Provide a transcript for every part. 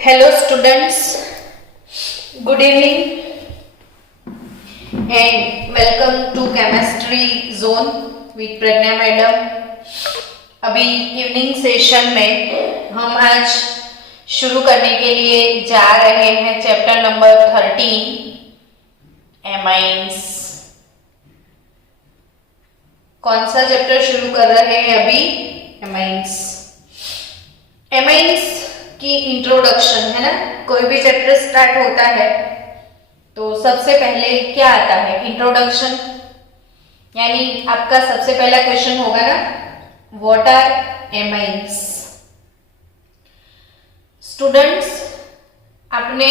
Hello students, good evening and welcome to chemistry zone with Pragya madam. अभी evening session में हम आज शुरू करने के लिए जा रहे हैं चैप्टर नंबर 13 एमाइंस। कौन सा चैप्टर शुरू कर रहे हैं अभी? एमाइंस। एमाइंस की इंट्रोडक्शन है ना, कोई भी चैप्टर स्टार्ट होता है तो सबसे पहले क्या आता है? इंट्रोडक्शन। यानी आपका सबसे पहला क्वेश्चन होगा ना, व्हाट आर एमाइंस। स्टूडेंट्स, आपने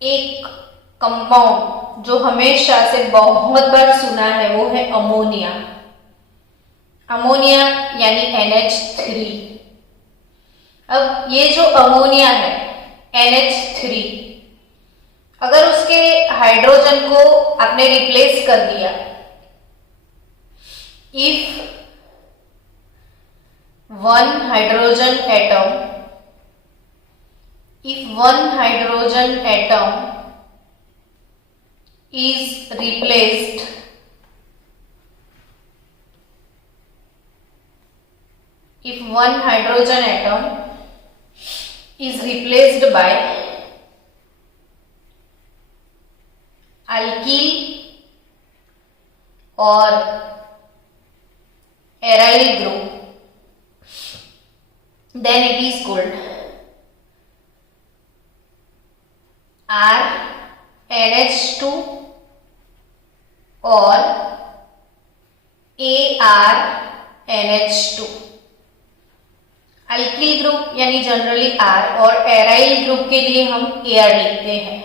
एक कंपाउंड जो हमेशा से बहुत बार सुना है वो है अमोनिया। अमोनिया यानी NH3। अब ये जो अमोनिया है NH3, अगर उसके हाइड्रोजन को आपने रिप्लेस कर दिया, if one hydrogen atom is replaced by alkyl or aryl group, then it is called RNH2 or ARNH2। Alkyl group यानी जनरली R और एराइल ग्रुप के लिए हम AR लिखते हैं।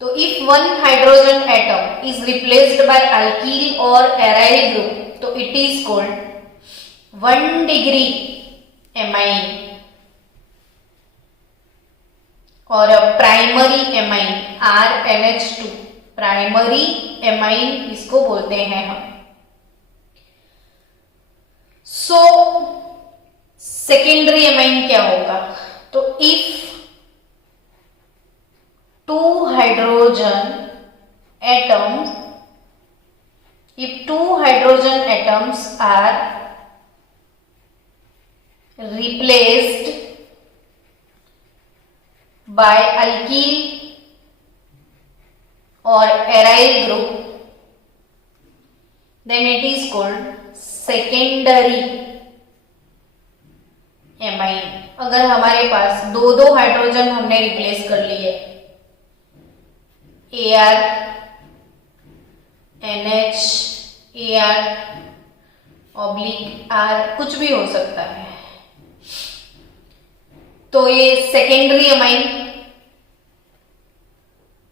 तो if one hydrogen atom is replaced by alkyl और aryl group, तो it is called 1 degree amine और primary amine RNH2। Primary amine इसको बोलते हैं हम। सेकेंडरी एमाइन क्या होगा? तो if two hydrogen atoms are replaced by alkyl or aryl group, then it is called secondary amine. अगर हमारे पास दो हाइड्रोजन हमने रिप्लेस कर लिए, AR NH AR / R कुछ भी हो सकता है, तो ये सेकेंडरी एमाइन।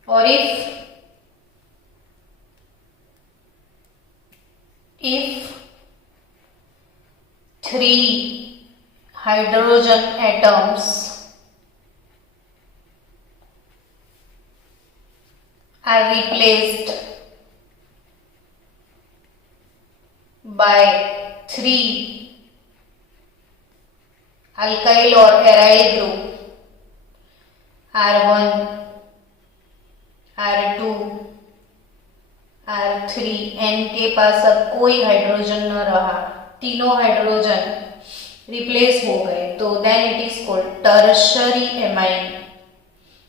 और if 3 hydrogen atoms are replaced by 3 alkyl or aryl group, R1 R2 R3, N के पास अब कोई हाइड्रोजन न रहा, तीनों हाइड्रोजन रिप्लेस हो गए, तो then it is called tertiary amine.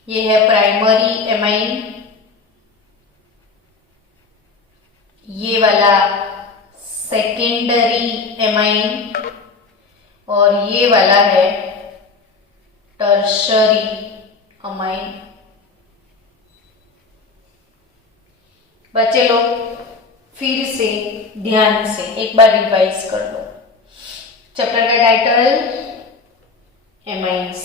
ये है प्राइमरी एमाइन, ये वाला सेकेंडरी एमाइन और ये वाला है टर्शरी एमाइन। बच्चे लोग फिर से ध्यान से एक बार रिवाइज कर लो। चैप्टर का title amines.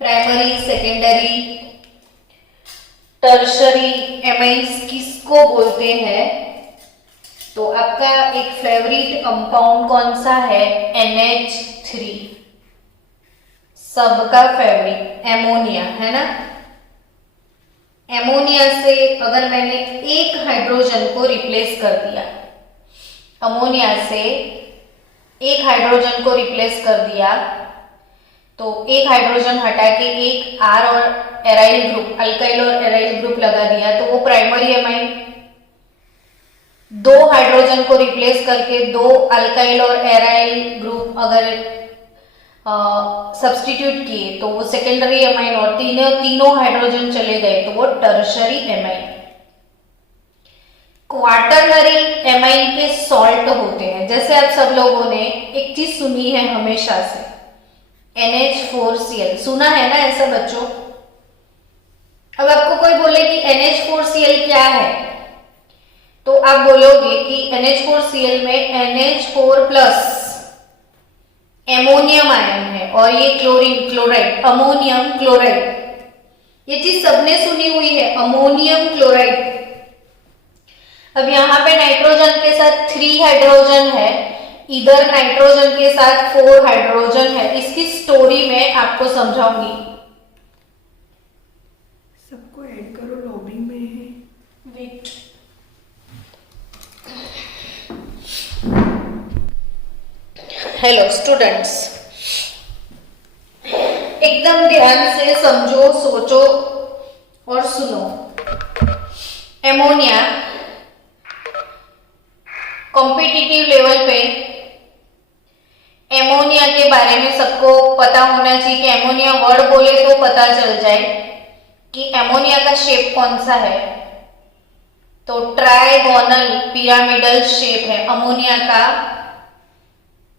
Primary, secondary, tertiary amines किसको बोलते हैं? तो आपका एक फेवरेट कंपाउंड कौन सा है? NH3। सबका फेवरेट एमोनिया है ना। एमोनिया से अगर मैंने एक हाइड्रोजन को रिप्लेस कर दिया, अमोनिया से एक हाइड्रोजन को रिप्लेस कर दिया, तो एक हाइड्रोजन हटा के एक R और एराइल ग्रुप, अल्काइल और एराइल ग्रुप लगा दिया, तो वो प्राइमरी एमाइन। दो हाइड्रोजन को रिप्लेस करके दो अल्काइल और एराइल ग्रुप अगर सब्स्टिट्यूट किए तो वो सेकेंडरी एमाइन, और तीनों हाइड्रोजन चले गए तो वो टर्शरी एमाइन। क्वाटरनरी एमाइन के सॉल्ट होते हैं, जैसे आप सब लोगों ने एक चीज सुनी है हमेशा से, NH4Cl, सुना है ना ऐसा बच्चों? अब आपको कोई बोले कि NH4Cl क्या है, तो आप बोलोगे कि NH4Cl में NH4 प्लस एमोनियम आयन है, और ये क्लोरीन क्लोराइड, अमोनियम क्लोराइड, ये चीज सबने सुनी हुई है, अमोनियम क्लोराइड। अब यहां पे नाइट्रोजन के साथ 3 हाइड्रोजन है, इधर नाइट्रोजन के साथ 4 हाइड्रोजन है। इसकी स्टोरी मैं आपको समझाऊंगी। सबको ऐड करो, लॉबी में है। वेट, हेलो स्टूडेंट्स, एकदम ध्यान से समझो, सोचो और सुनो। एमोनिया कॉम्पिटिटिव लेवल पे एमोनिया के बारे में सबको पता होना चाहिए कि एमोनिया वर्ड बोले तो पता चल जाए कि एमोनिया का शेप कौन सा है। तो ट्राइगोनल पिरामिडल शेप है अमोनिया का,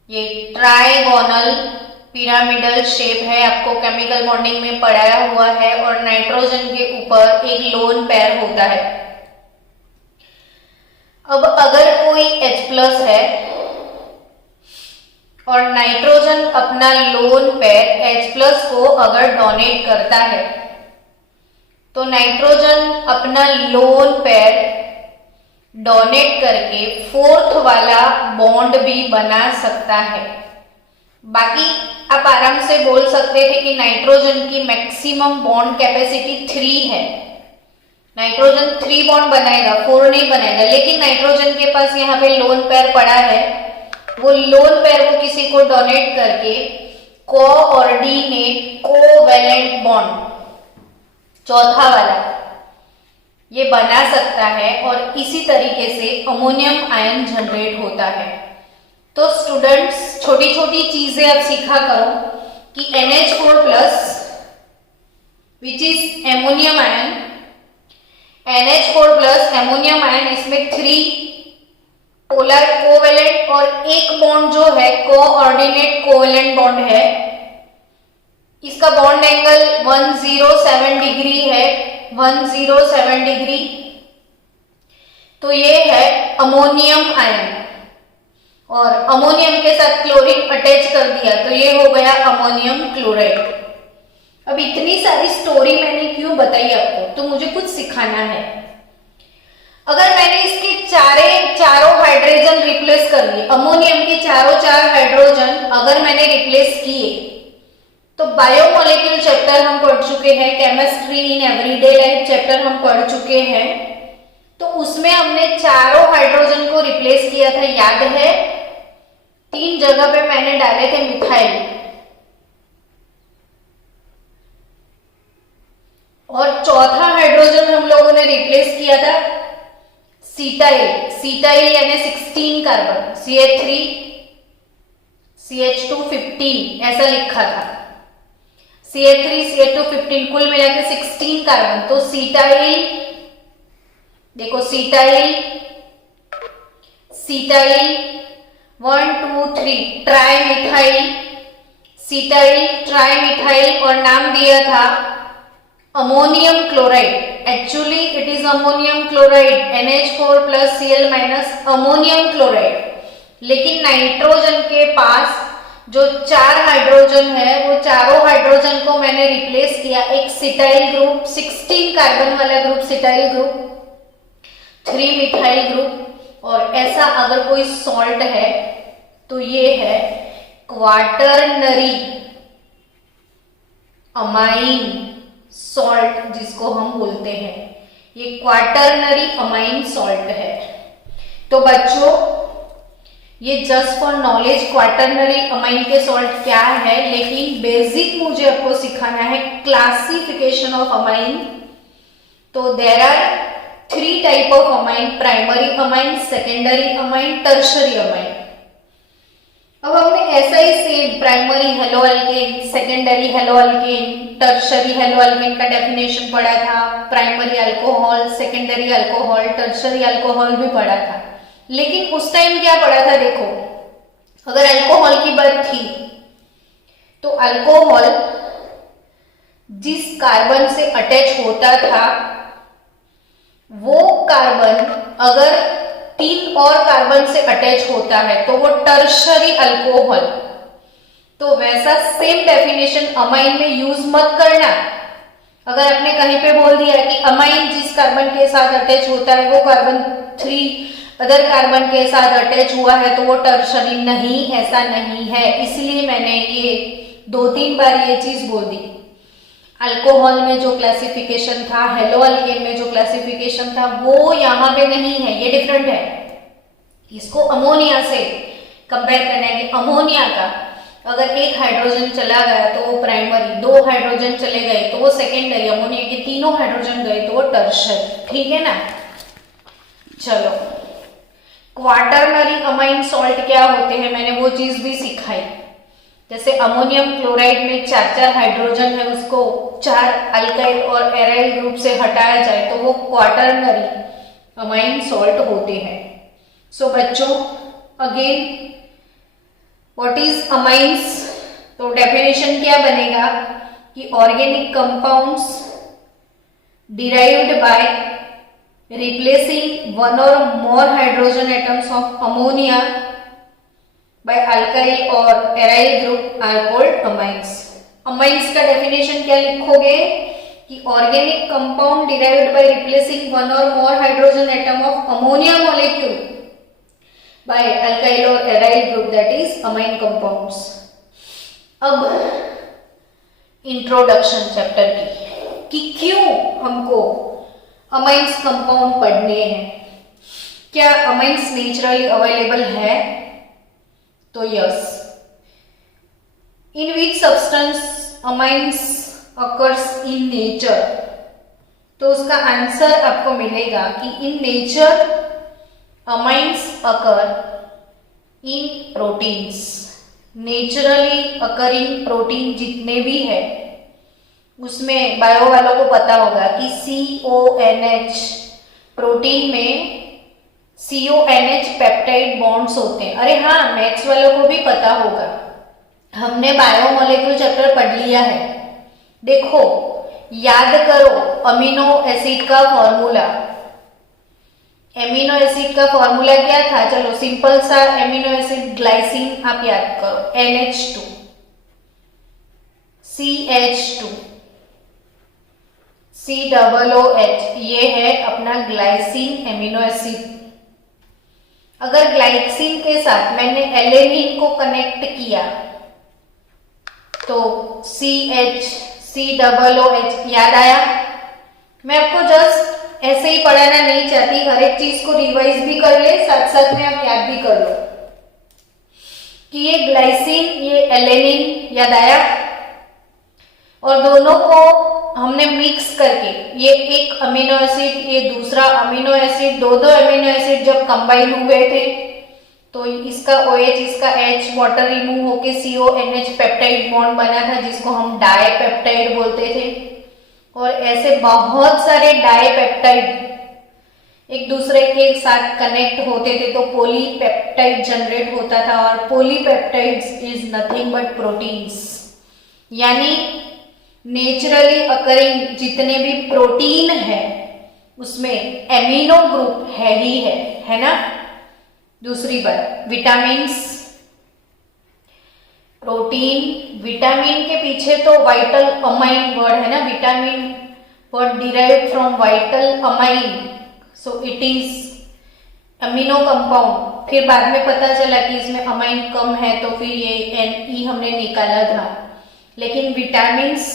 ये ट्राइगोनल पिरामिडल शेप है, आपको केमिकल बॉन्डिंग में पढ़ाया हुआ है, और नाइट्रोजन के ऊपर एक लोन पेयर होता है। अब अगर कोई H+ है और नाइट्रोजन अपना लोन पेयर H+ को अगर डोनेट करता है, तो नाइट्रोजन अपना लोन पेयर डोनेट करके 4th वाला बॉन्ड भी बना सकता है। बाकी आप आराम से बोल सकते थे कि नाइट्रोजन की मैक्सिमम बॉन्ड कैपेसिटी 3 है, नाइट्रोजन 3 बॉन्ड बनाएगा, 4 नहीं बनाएगा, लेकिन नाइट्रोजन के पास यहाँ पे लोन पेयर पड़ा है, वो लोन पेयर वो किसी को डोनेट करके कोऑर्डिनेट कोवैलेंट बॉन्ड, चौथा वाला, ये बना सकता है, और इसी तरीके से अमोनियम आयन जनरेट होता है। तो स्टूडेंट्स, छोटी छोटी चीजें आप सीखा करो कि NH4+ which is ammonium ion, NH4+ ammonium ion, इसमें 3 पोलर कोवेलेंट और एक बॉन्ड जो है कोऑर्डिनेट कोवेलेंट बॉन्ड है। इसका बॉन्ड एंगल 107 डिग्री है, 107 डिग्री। तो ये है अमोनियम आयन, और अमोनियम के साथ क्लोरीन अटैच कर दिया तो ये हो गया अमोनियम क्लोराइड। अब इतनी सारी स्टोरी मैंने क्यों बताई आपको, तो मुझे कुछ सिखाना है। अगर मैंने इसके चारों हाइड्रोजन रिप्लेस कर लिए, अमोनियम के चारों हाइड्रोजन अगर मैंने रिप्लेस किए, तो बायोमोलिक्यूल चैप्टर हम पढ़ चुके हैं, chemistry in everyday life chapter हम पढ़ चुके हैं, तो उसमें हमने चारों हाइड्रोजन को रिप्लेस किया था, याद है? 3 जगह पे मैंने डाले थे मिथाइल, और चौथा हाइड्रोजन हम लोगों ने रिप्लेस किया था सीटाइल, सीटाइल यानी 16 कार्बन, CH3 CH2 15 ऐसा लिखा था, CH3 CH2 15 कुल मिला के 16 कार्बन। तो सीटाइल, देखो सीटाइल, सीटाइल 1 2 3 ट्राइमिथाइल, सीटाइल ट्राइमिथाइल, और नाम दिया था ammonium chloride. Actually it is ammonium chloride, NH4+Cl- ammonium chloride. लेकिन नाइट्रोजन के पास जो 4 हाइड्रोजन है, वो चारों हाइड्रोजन को मैंने रिप्लेस किया, एक सिटाइल ग्रुप, 16 कार्बन वाला group cetyl group, 3 methyl group, और ऐसा अगर कोई सॉल्ट है तो ये है क्वाटरनरी अमाइन सॉल्ट, जिसको हम बोलते हैं, ये क्वाटरनरी अमाइन सॉल्ट है। तो बच्चों, ये just for knowledge quaternary amine के सॉल्ट क्या है, लेकिन बेसिक मुझे आपको सिखाना है क्लासिफिकेशन ऑफ अमाइन। तो there are 3 type of amine, primary amine, secondary amine, tertiary amine. अब हमने ऐसा ही same primary halo alkane, secondary halo alkane, tertiary halo alkane का डेफिनेशन पढ़ा था, primary alcohol, secondary alcohol, tertiary alcohol भी पढ़ा था। लेकिन उस टाइम क्या पढ़ा था, देखो अगर अल्कोहल की बात थी तो अल्कोहल जिस कार्बन से अटैच होता था वो कार्बन अगर 3 और कार्बन से अटैच होता है तो वो टर्शरी अल्कोहल। तो वैसा सेम डेफिनेशन अमाइन में यूज मत करना। अगर आपने कहीं पे बोल दिया कि अमाइन जिस कार्बन के साथ अटैच होता है वो कार्बन 3 अदर कार्बन के साथ अटैच हुआ है तो वो टर्शरी नहीं, ऐसा नहीं है। इसलिए मैंने ये 2-3 बार ये चीज बोल दी। अल्कोहल में जो क्लासिफिकेशन था, हेलो अल्केन में जो क्लासिफिकेशन था, वो यहाँ पे नहीं है, ये डिफरेंट है। इसको अमोनिया से कंपेयर करना है कि अमोनिया का अगर 1 हाइड्रोजन चला गया तो वो प्राइमरी, 2 हाइड्रोजन चले गए तो वो सेकेंडरी, अमोनिया के 3 हाइड्रोजन गए तो वो टर्शरी। ठीक है ना। चलो, क्वाटरनरी अमाइन सॉल्ट क्या होते हैं मैंने वो चीज भी सिखाई। जैसे अमोनियम क्लोराइड में 4 हाइड्रोजन है, उसको 4 अल्काइल और एराइल ग्रुप से हटाया जाए तो वो क्वाटरनरी अमाइन सॉल्ट होते हैं। सो बच्चों, अगेन व्हाट इज अमाइंस? तो डेफिनेशन क्या बनेगा कि organic compounds derived bye replacing 1 or more hydrogen atoms of ammonia by alkyl or aryl group are called amines. amines का definition क्या लिखोगे कि organic compound derived by replacing 1 or more hydrogen atom of ammonia molecule by alkyl or aryl group, that is amine compounds. अब introduction chapter की कि क्यों हमको amines compound पढ़ने हैं। क्या अमाइंस नेचुरली अवेलेबल है? तो yes. In which substance amines occurs in nature? तो उसका आंसर आपको मिलेगा कि in nature amines occur in proteins. Naturally occurring protein जितने भी है उसमें बायो वालों को पता होगा कि CONH प्रोटीन में CONH पेप्टाइड बॉन्ड्स होते हैं। अरे हाँ, मैथ्स वालों को भी पता होगा, हमने बायोमोलेक्यूल चैप्टर पढ़ लिया है। देखो, याद करो अमीनो एसिड का फॉर्मूला। एमिनो एसिड का फॉर्मूला क्या था? चलो सिंपल सा एमिनो एसिड ग्लाइसिन आप याद करो, NH2 CH2 COOH, ये है अपना ग्लाइसिन एमिनो एसिड। अगर ग्लाइसिन के साथ मैंने एलेनिन को कनेक्ट किया तो CH COOH याद आया। मैं आपको जस्ट ऐसे ही पढ़ाना नहीं चाहती, हर एक चीज को रिवाइज भी कर ले, साथ साथ में आप याद भी कर लो कि ये ग्लाइसिन, ये एलेनिन, याद आया। और दोनों को हमने मिक्स करके, ये एक अमीनो एसिड, ये दूसरा अमीनो एसिड, दो अमीनो एसिड जब कंबाइन हुए थे तो इसका OH इसका H वाटर रिमूव होके CONH पेप्टाइड बॉन्ड बना था जिसको हम डाई पेप्टाइड बोलते थे। और ऐसे बहुत सारे डाई पेप्टाइड एक दूसरे के साथ कनेक्ट होते थे तो पॉलीपेप्टाइड जनरेट होता था। और polypeptides is nothing but proteins, यानी नेचुरली अकरिंग जितने भी प्रोटीन है उसमें एमिनो ग्रुप है ही है ना। दूसरी बात, विटामिन्स, प्रोटीन, विटामिन के पीछे तो वाइटल अमाइन वर्ड है ना, vitamin word derived from vital amine, so it is amino compound. फिर बाद में पता चला कि इसमें अमाइन कम है तो फिर ये Ne हमने निकाला था। लेकिन विटामिन्स,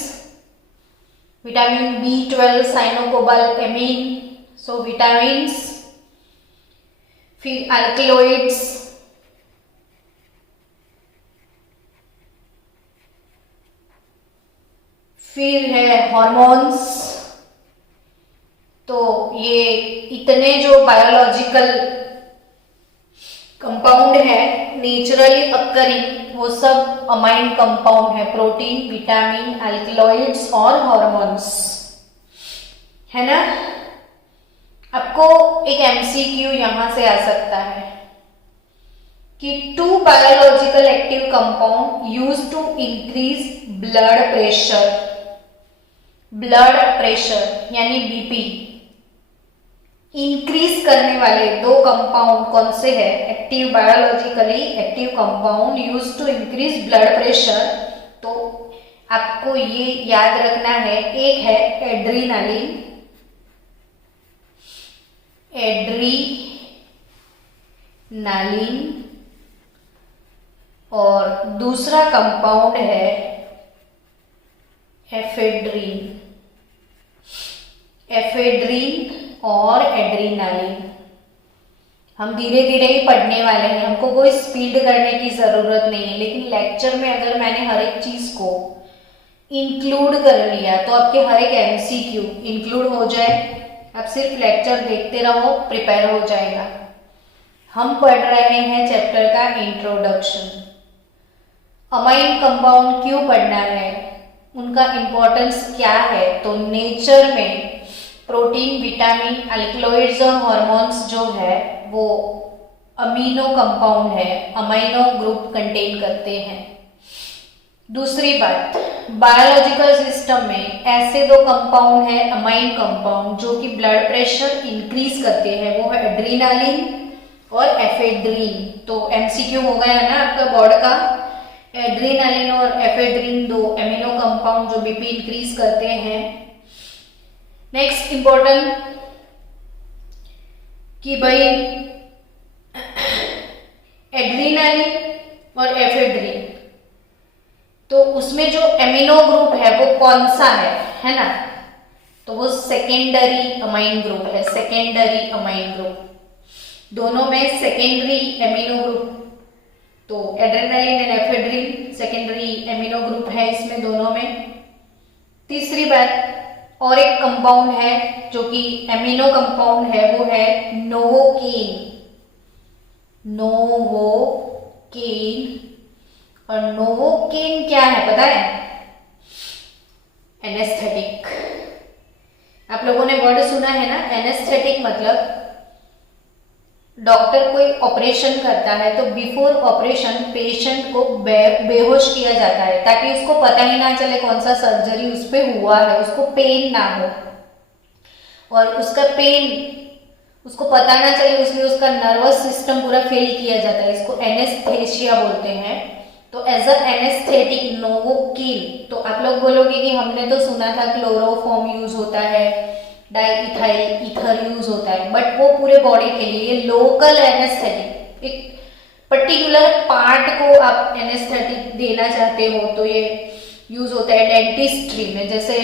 विटामिन B12 साइनोकोबाल्ट एमीन, सो विटामिन्स। फिर अल्कलॉइड्स, फिर है हॉर्मोन्स। तो ये इतने जो बायोलॉजिकल कंपाउंड है नेचुरली अक्करिंग, वो सब अमाइन कंपाउंड है, प्रोटीन, विटामिन, अल्कलॉइड्स और हॉर्मोन्स, है ना। आपको एक एमसीक्यू यहां से आ सकता है कि 2 biological active compound use to increase blood pressure, blood pressure यानी बीपी इंक्रीज करने वाले 2 कंपाउंड कौन से है, active biologically active compound use to increase blood pressure. तो आपको ये याद रखना है, एक है एड्रीनालिन, और दूसरा कंपाउंड है एफेड्रीन, और एड्रीनालिन। हम धीरे धीरे ही पढ़ने वाले हैं, हमको कोई स्पीड करने की जरूरत नहीं है, लेकिन लेक्चर में अगर मैंने हर एक चीज को इंक्लूड कर लिया तो आपके हर एक एमसीक्यू इंक्लूड हो जाए। आप सिर्फ लेक्चर देखते रहो, प्रिपेयर हो जाएगा। हम पढ़ रहे हैं चैप्टर का इंट्रोडक्शन। अमाइन कंपाउंड क्यों पढ़ना है, उनका इंपॉर्टेंस क्या है, तो नेचर में प्रोटीन, विटामिन, अल्कलॉइड्स और हॉर्मोन्स जो है वो अमीनो कंपाउंड है, अमाइनो ग्रुप कंटेन करते हैं। दूसरी बात, बायोलॉजिकल सिस्टम में ऐसे 2 कंपाउंड है अमाइन कंपाउंड जो कि ब्लड प्रेशर इंक्रीज करते हैं, वो है एड्रीनालिन और एफेड्रीन। तो एमसीक्यू हो गया ना आपका बोर्ड का, एड्रीनालिन और एफेड्रीन 2 एमिनो कंपाउंड जो बीपी इंक्रीज करते हैं। नेक्स्ट इंपॉर्टेंट कि भाई एड्रीनालिन और एफेड्रीन, तो उसमें जो एमिनो ग्रुप है वो कौन सा है ना, तो वो सेकेंडरी अमाइन ग्रुप है, सेकेंडरी अमाइन ग्रुप। दोनों में सेकेंडरी एमिनो ग्रुप, तो adrenaline and ephedrine secondary amino group है इसमें दोनों में। तीसरी बात, और एक कंपाउंड है जो कि एमिनो कंपाउंड है, वो है नोवोकेन, और नोवोकेन क्या है पता है, एनेस्थेटिक। आप लोगों ने वर्ड सुना है ना, एनेस्थेटिक मतलब डॉक्टर कोई ऑपरेशन करता है तो बिफोर ऑपरेशन पेशेंट को बेहोश किया जाता है ताकि उसको पता ही ना चले कौन सा सर्जरी उस पे हुआ है, उसको पेन ना हो, और उसका पेन उसको पता ना चले, उसमें उसका नर्वस सिस्टम पूरा फेल किया जाता है, इसको एनेस्थेशिया बोलते हैं। तो एज अ एनेस्थेटिक नोवोकेन, तो आप लोग बोलोगे कि हमने तो सुना था क्लोरोफॉर्म यूज होता है, डाइइथाइल ईथर यूज होता है, बट वो पूरे बॉडी के लिए। ये लोकल एनेस्थेटिक, एक पर्टिकुलर पार्ट को आप एनेस्थेटिक देना चाहते हो तो ये यूज होता है डेंटिस्ट्री में। जैसे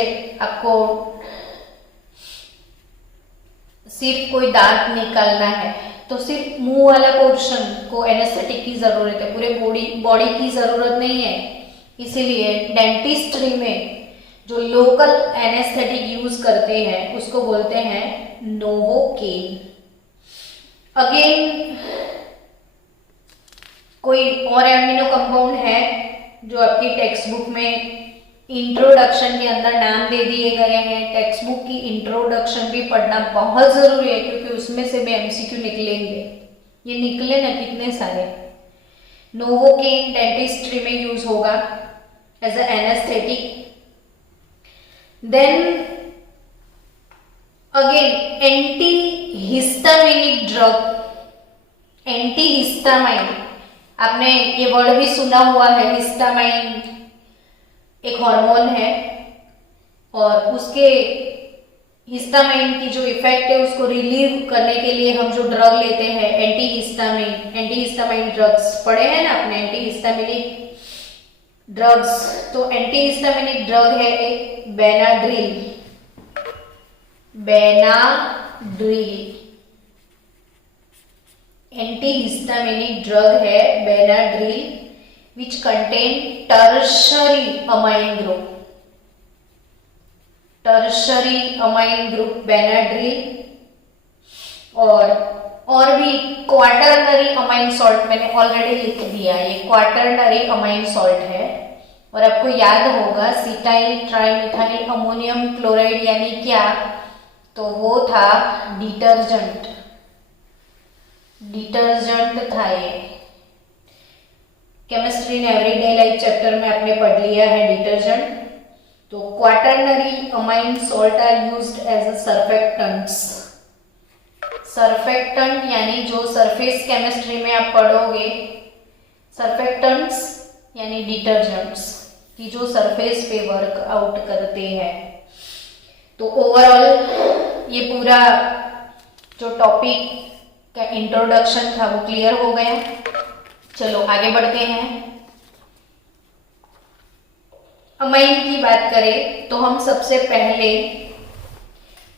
आपको सिर्फ कोई दांत निकालना है तो सिर्फ मुंह वाला पोर्शन को एनेस्थेटिक की जरूरत है, पूरे बॉडी की जरूरत नहीं है। इसीलिए डेंटिस्ट्री में जो लोकल एनेस्थेटिक यूज करते हैं उसको बोलते हैं नोवोकेन। अगेन कोई और एमिनो कंपाउंड है जो आपकी टेक्स्ट बुक में इंट्रोडक्शन के अंदर नाम दे दिए गए हैं। टेक्स्ट बुक की इंट्रोडक्शन भी पढ़ना बहुत जरूरी है क्योंकि उसमें से भी एमसीक्यू निकलेंगे। ये निकले ना कितने सारे। नोवोकेन डेंटिस्ट्री में यूज होगा as a anaesthetic. Then again antihistaminic drug, antihistamine, आपने ये वर्ड भी सुना हुआ है। हिस्टामाइन एक हार्मोन है और उसके हिस्टामाइन की जो इफेक्ट है उसको रिलीव करने के लिए हम जो ड्रग लेते हैं एंटीहिस्टामाइन ड्रग्स पढ़े हैं ना आपने, एंटीहिस्टामिनिक ड्रग्स। तो एंटीहिस्टामिनिक ड्रग है एक बेनाड्रिल, एंटीहिस्टामिनिक ड्रग है Benadryl which contain tertiary amine group. Tertiary amine group Benadryl, और भी क्वाटरनरी अमाइन सॉल्ट मैंने ऑलरेडी लिख दिया, ये क्वाटरनरी अमाइन सॉल्ट है। और आपको याद होगा सिटाइल ट्राइमिथाइल अमोनियम क्लोराइड यानी क्या, तो वो था डिटर्जेंट, डिटर्जेंट था ये। Chemistry in everyday life chapter में आपने पढ़ लिया है डिटर्जेंट। तो quaternary amine salt are used as a surfactants. Surfactant यानी जो सरफेस केमिस्ट्री में आप पढ़ोगे, सर्फेक्टेंट्स यानी डिटर्जेंट्स कि जो सरफेस पे वर्क आउट करते हैं। तो ओवरऑल ये पूरा जो टॉपिक का इंट्रोडक्शन था वो क्लियर हो गया। चलो आगे बढ़ते हैं। अमाइन की बात करें तो हम सबसे पहले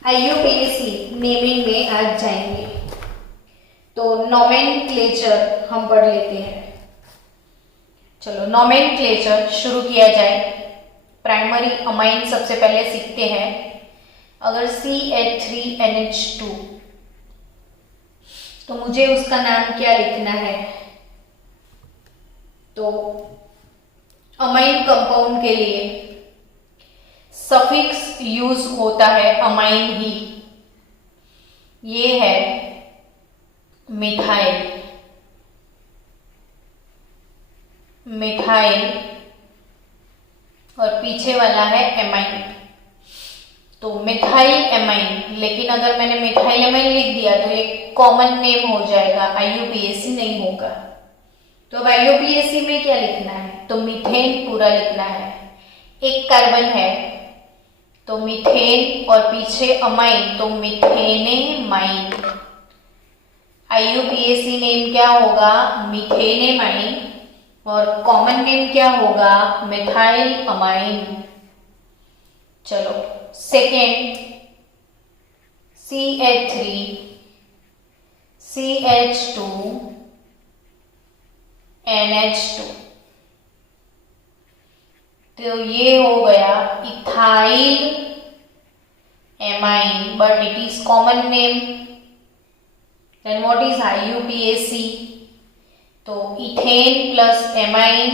IUPAC नेमिंग में आज जाएंगे। तो नोमेनक्लेचर हम पढ़ लेते हैं। चलो नोमेनक्लेचर शुरू किया जाए। प्राइमरी अमाइन सबसे पहले सीखते हैं। अगर CH3NH2 तो मुझे उसका नाम क्या लिखना है, तो अमाइन कंपाउंड के लिए सफिक्स यूज होता है अमाइन ही, ये है मिथाइल, मिथाइल और पीछे वाला है एमाइन। तो मिथाइल एमाइन, लेकिन अगर मैंने मिथाइल एमाइन लिख दिया तो ये कॉमन नेम हो जाएगा, IUPAC नहीं होगा। तो अब IUPAC में क्या लिखना है, तो मीथेन पूरा लिखना है। एक कार्बन है तो मीथेन और पीछे अमाइन तो मीथेनेमाइन। IUPAC नेम क्या होगा, मीथेनेमाइन, और कॉमन नेम क्या होगा, मिथाइल अमाइन। चलो सेकेंड CH3 CH2 NH2, तो ये हो गया ethyl amine, but it is common name. Then what is IUPAC, तो इथेन प्लस एमाइन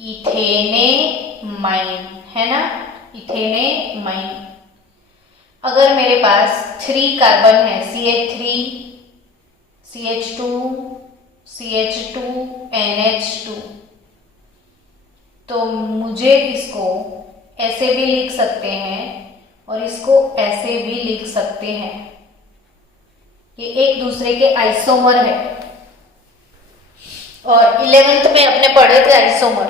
इथेनेमाइन है ना, इथेनेमाइन। अगर मेरे पास 3 कार्बन है, CH3 CH2 CH2 NH2, तो मुझे इसको ऐसे भी लिख सकते हैं और इसको ऐसे भी लिख सकते हैं। ये एक दूसरे के आइसोमर है। और 11th में अपने पढ़े थे आइसोमर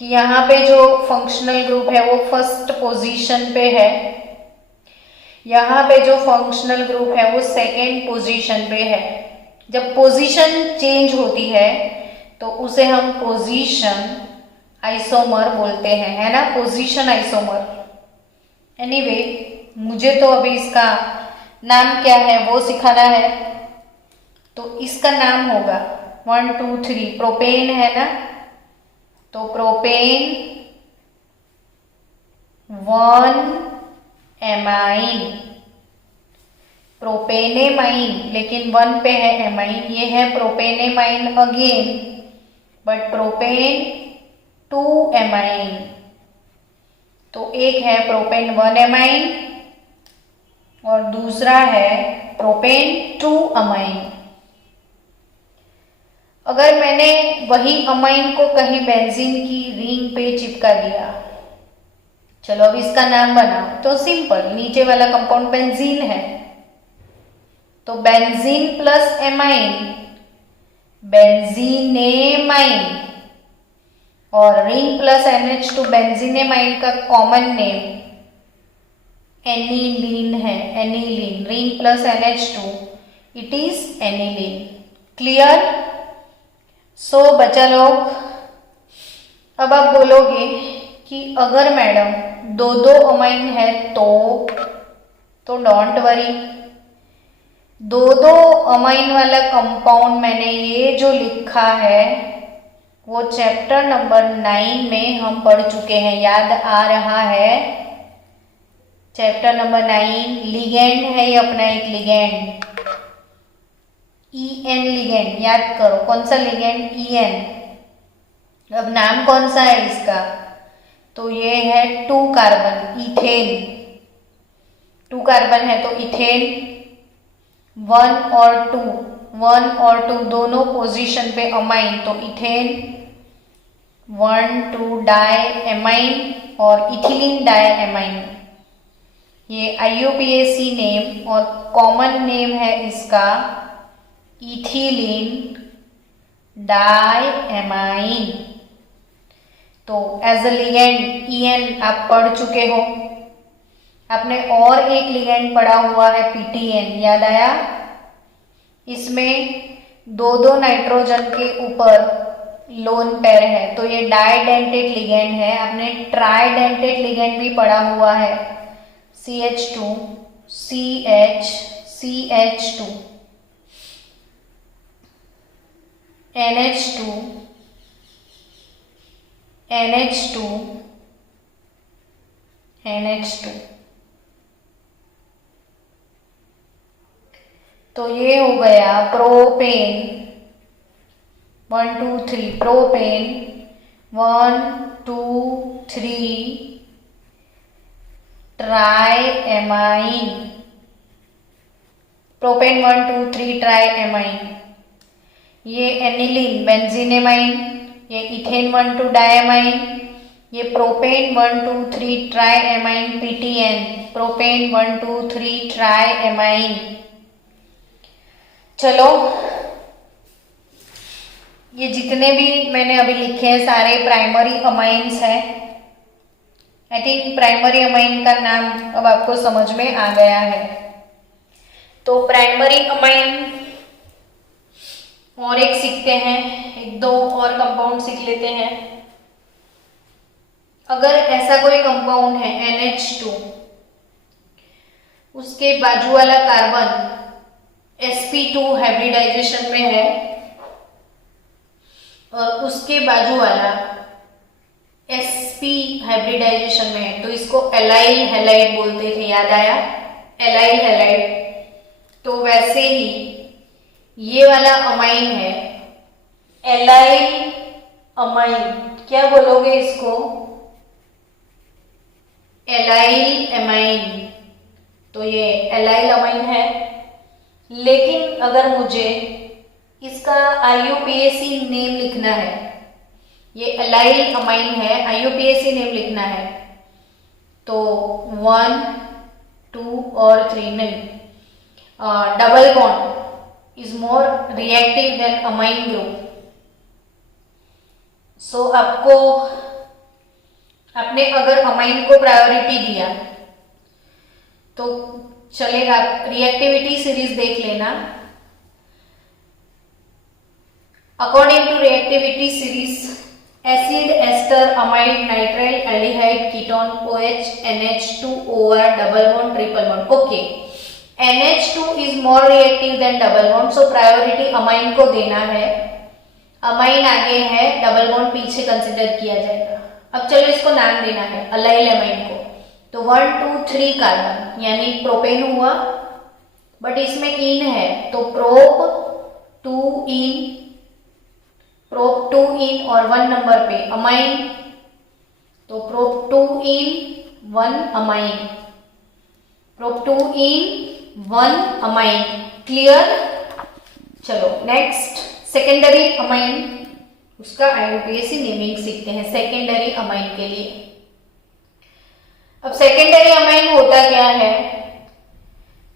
कि यहाँ पे जो फंक्शनल ग्रुप है वो फर्स्ट पोजीशन पे है, यहाँ पे जो फंक्शनल ग्रुप है वो सेकेंड पोजीशन पे है। जब पोजीशन चेंज होती है तो उसे हम पोजीशन आइसोमर बोलते हैं, है ना, पोजीशन आइसोमर। एनीवे मुझे तो अभी इसका नाम क्या है वो सिखाना है। तो इसका नाम होगा 1 2 3 प्रोपेन है ना, तो प्रोपेन 1 एमाइन, प्रोपेनेमाइन, लेकिन 1 पे है एमाइन, ये है प्रोपेनेमाइन अगेन, बट प्रोपेन 2 एमाइन। तो एक है प्रोपेन 1 एमाइन और दूसरा है प्रोपेन 2 अमाइन। अगर मैंने वही अमाइन को कहीं बेंजीन की रिंग पे चिपका दिया, चलो अब इसका नाम बनाओ, तो सिंपल, नीचे वाला कंपाउंड बेंजीन है तो बेंजीन प्लस एमाइन बेंजीनेमाइन, और रिंग प्लस NH2 बेंजीनेमाइन का कॉमन नेम एनिलीन है, aniline, ring plus NH2 it is aniline. Clear? So बच्चा लोग, अब आप बोलोगे कि अगर मैडम 2 अमाइन है तो डोंट वरी, 2 अमाइन वाला कंपाउंड मैंने ये जो लिखा है वो चैप्टर नंबर 9 में हम पढ़ चुके हैं, याद आ रहा है? चैप्टर नंबर 9 लिगेंड है ये अपना एक लिगेंड, EN लिगेंड, याद करो कौन सा लिगेंड, EN। अब नाम कौन सा है इसका, तो ये है 2 कार्बन, इथेन। 2 कार्बन है तो इथेन 1 और 2 दोनों पोजीशन पे अमाइन, तो इथेन 1,2 डाई एमाइन और इथिलीन डाई एमाइन। ये IUPAC नेम और कॉमन नेम है इसका इथिलीन डाई एमाइन। तो एज अ लिगेंड EN आप पढ़ चुके हो। आपने और एक लिगेंड पढ़ा हुआ है PTN, याद आया? इसमें 2 नाइट्रोजन के ऊपर लोन पेयर है, तो ये डाइडेंटेट लिगेंड है। आपने ट्राइडेंटेट लिगेंड भी पढ़ा हुआ है, CH2 CH CH2 NH2 NH2 NH2। तो ये हो गया propane 1 2 3, propane 1 2 3 try amine, propane 1 2 3 try amine. ये एनिलीन बेंजीनेमाइन, ये इथेन 1 2 डायमाइन, ये propane 1 2 3 try amine PTN, propane 1 2 3 try amine. चलो ये जितने भी मैंने अभी लिखे हैं सारे प्राइमरी अमाइंस हैं। आई थिंक प्राइमरी अमाइन का नाम अब आपको समझ में आ गया है। तो प्राइमरी अमाइन और एक सीखते हैं, 1-2 और कंपाउंड सीख लेते हैं। अगर ऐसा कोई कंपाउंड है NH2, उसके बाजू वाला कार्बन sp2 हाइब्रिडाइजेशन में है और उसके बाजू वाला sp हाइब्रिडाइजेशन में है, तो इसको एलाइल हैलाइड बोलते थे, याद आया? Allyl halide. तो वैसे ही ये वाला अमाइन है एलाइल अमाइन, क्या बोलोगे इसको? Allyl amine. तो ये एलाइल अमाइन है, लेकिन अगर मुझे इसका IUPAC नेम लिखना है, ये एलाइल अमाइन है, IUPAC नेम लिखना है, तो 1 2 और 3 नहीं, double bond is more reactive than amine group. So आपने अगर अमाइन को प्रायोरिटी दिया तो चलेगा, रिएक्टिविटी सीरीज देख लेना। According to reactivity series, acid ester amide nitrile aldehyde ketone OH NH2OR double bond triple bond. Okay, NH2 is more reactive than double bond, so priority amine को देना है। Amine आगे है, डबल बॉन्ड पीछे consider किया जाएगा। अब चलो इसको नाम देना है अलाइल अमाइन को। तो 1 2 3 कार्बन यानी प्रोपेन हुआ, बट इसमें इन है तो प्रोप 2 इन और 1 नंबर पे अमाइन, तो प्रोप 2 इन 1 अमाइन, प्रोप 2 इन 1 अमाइन। क्लियर? चलो नेक्स्ट सेकेंडरी अमाइन, उसका IUPAC नेमिंग सीखते हैं सेकेंडरी अमाइन के लिए। अब सेकेंडरी अमाइन होता क्या है,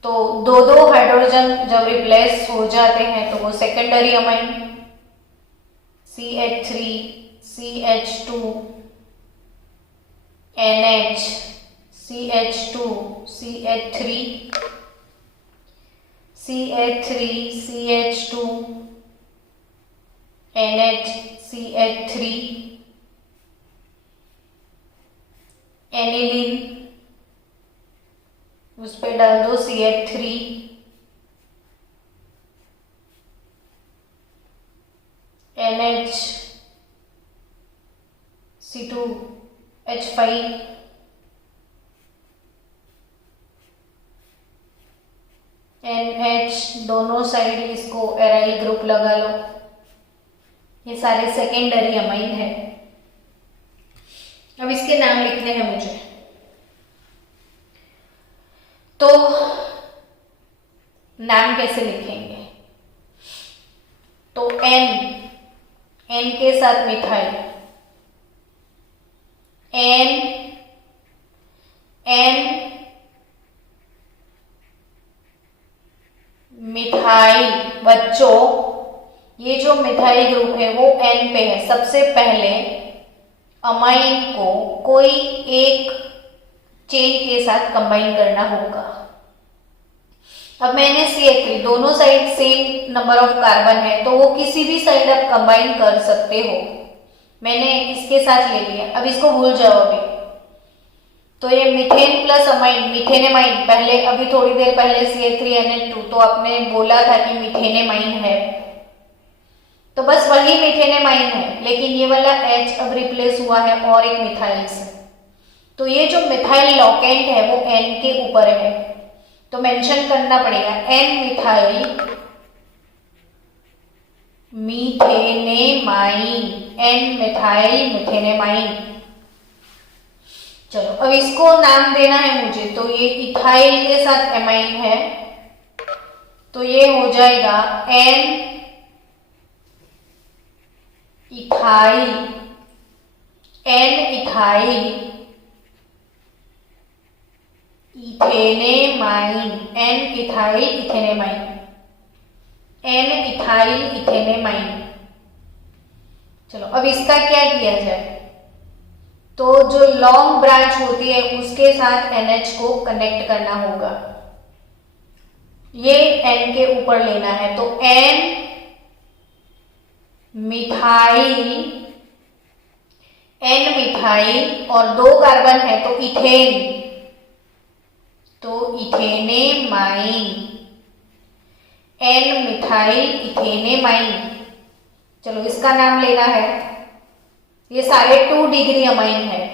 तो 2 हाइड्रोजन जब रिप्लेस हो जाते हैं तो वो secondary amine, CH3 CH2 NH CH2 CH3 CH3 CH2 NH CH3 aniline, उस पे डाल दो CH3, NH C2H5, NH, दोनों साइड इसको एराइल ग्रुप लगा लो। ये सारे सेकेंडरी अमाइन है। अब इसके नाम लिखने हैं मुझे। तो नाम कैसे लिखेंगे? तो N के साथ मिथाइल, N मिथाइल। बच्चों, ये जो मिथाइल ग्रुप है वो N पे है। सबसे पहले अमाइन को कोई एक चेन के साथ कंबाइन करना होगा। अब मैंने CH3, दोनों side same number of carbon है तो वो किसी भी साइड आप कंबाइन कर सकते हो। मैंने इसके साथ ले लिया। अब इसको भूल जाओ अभी। तो ये मीथेन प्लस अमाइन, मीथेनेमाइन, पहले अभी थोड़ी देर पहले CH3NH2, तो आपने बोला था कि मीथेनेमाइन है, तो बस वही मीथेनेमाइन है, लेकिन ये वाला H अब रिप्लेस हुआ है और एक मिथाइल से। तो ये जो मिथाइल लॉकेंट है वो N के ऊपर है, तो मेंशन करना पड़ेगा N मिथाइल मीथेनेमाइन, N मिथाइल मीथेनेमाइन। चलो अब इसको नाम देना है मुझे। तो ये इथाइल के साथ एमाइन है, तो ये हो जाएगा N ethyl, N ethyl ethanamine, N ethyl ethanamine, N ethyl ethanamine. चलो अब इसका क्या किया जाए? तो जो लॉन्ग ब्रांच होती है उसके साथ NH को कनेक्ट करना होगा। ये N के ऊपर लेना है, तो N मिथाइल, N मिथाइल और दो कार्बन है तो इथेन, तो इथेनेमाइन, N मिथाइल इथेनेमाइन। चलो इसका नाम लेना है। ये सारे 2 डिग्री अमाइन है,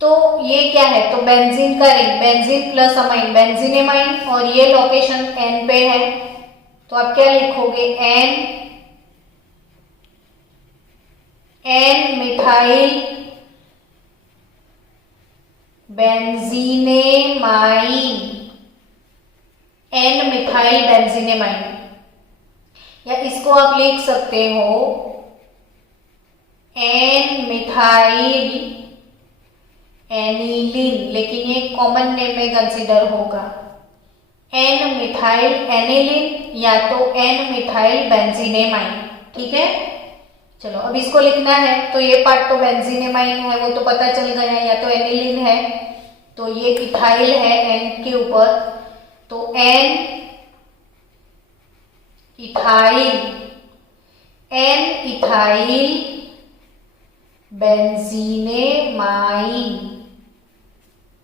तो ये क्या है? तो बेंजीन का रिंग, बेंजीन प्लस अमाइन, बेंजीनेमाइन, और ये लोकेशन N पे है, तो आप क्या लिखोगे? N methyl benzenamine, N methyl benzenamine. या इसको आप लिख सकते हो N मिथाइल एनिलीन, लेकिन ये कॉमन नेम में कंसीडर होगा। N मिथाइल एनिलीन या तो N मिथाइल बेंजीनेमाइन। ठीक है, चलो अब इसको लिखना है। तो ये पार्ट तो बेंजीनेमाइन है, वो तो पता चल गया, या तो एनिलीन है, तो ये इथाइल है N के ऊपर, तो N इथाइल, N इथाइल बेंजीनेमाइन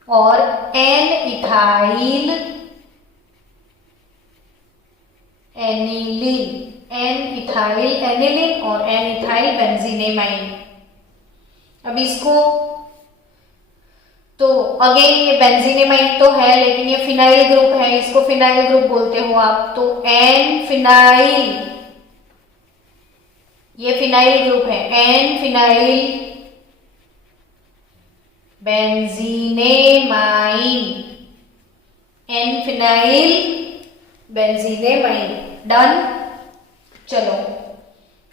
और N ethyl aniline, N ethyl aniline और N इथाइल बेंजीनेमाइन। अब इसको तो अगेन ये बेंजीनेमाइन तो है, लेकिन ये फिनाइल ग्रुप है, इसको फिनाइल ग्रुप बोलते हो आप, तो N फिनाइल, ये फिनाइल ग्रुप है, N phenyl benzenamine, N phenyl benzenamine. Done. चलो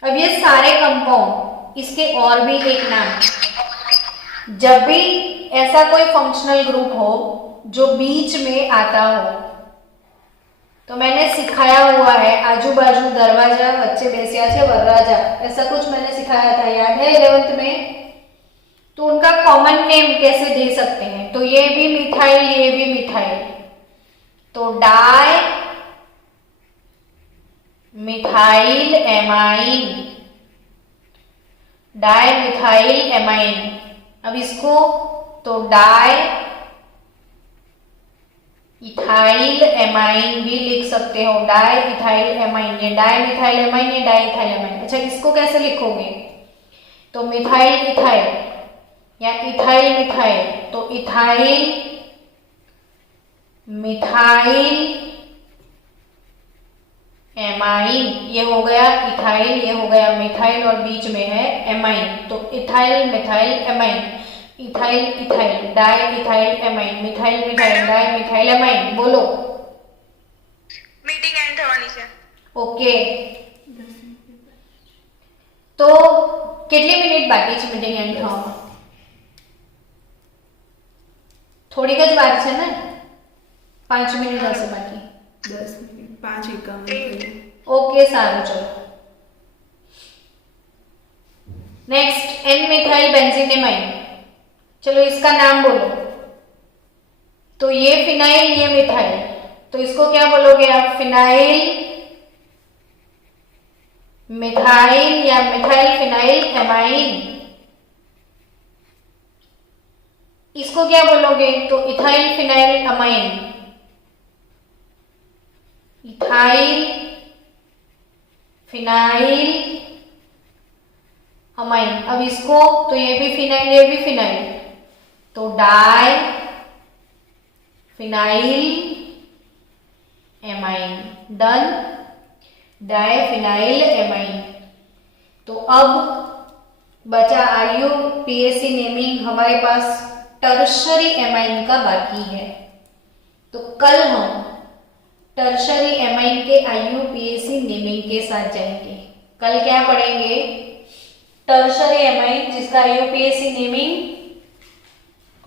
अब ये सारे कंपाउंड, इसके और भी एक नाम। जब भी ऐसा कोई फंक्शनल ग्रुप हो जो बीच में आता हो, तो मैंने सिखाया हुआ है आजू बाजू दरवाजा वच्चे बेसिया छे वरराजा, ऐसा कुछ मैंने सिखाया था, याद है 11th में? तो उनका कॉमन नेम कैसे दे सकते हैं? तो ये भी मिथाइल, ये भी मिथाइल, तो di methyl amine, di methyl amine. अब इसको तो डाई इथाइल एमाइन भी लिख सकते हो, डाई इथाइल एमाइन, ये डाई मिथाइल एमाइन, ये डाई इथाइल एमाइन। अच्छा, इसको कैसे लिखोगे? तो मिथाइल इथाइल या इथाइल मिथाइल, तो इथाइल मिथाइल एमाइन, ये हो गया इथाइल, ये हो गया मिथाइल और बीच में है एमाइन, तो ethyl methyl amine, ethyl ethyl di ethyl amine, methyl methyl di methyl amine. बोलो। मीटिंग एंड થવાની છે। ઓકે, તો કેટલી મિનિટ બાકી છે મીટિંગ એન્ડ થવામાં? થોડીક જ વાર છે ને, 5 મિનિટ હશે બાકી। 10 मिनट 5:51 ओके सारू, चलो next N methyl benzene amine. चलो इसका नाम बोलो। तो ये फिनाइल, ये मिथाइल, तो इसको क्या बोलोगे आप? फिनाइल मिथाइल या मिथाइल फिनाइल एमाइन। इसको क्या बोलोगे? तो ethyl phenyl amine, ethyl phenyl amine. अब इसको, तो ये भी फिनाइल, ये भी फिनाइल, तो di phenyl amine. Done, di phenyl amine. तो अब बचा IUPAC नेमिंग, हमारे पास टर्शरी एमाइन का बाकी है। तो कल हम टर्शरी एमाइन के IUPAC नेमिंग के साथ जाएंगे। कल क्या पढ़ेंगे? टर्शरी एमाइन जिसका IUPAC नेमिंग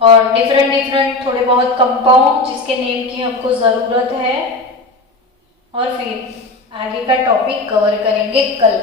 और डिफरेंट थोड़े बहुत कंपाउंड जिसके नेम की हमको जरूरत है, और फिर आगे का टॉपिक कवर करेंगे कल।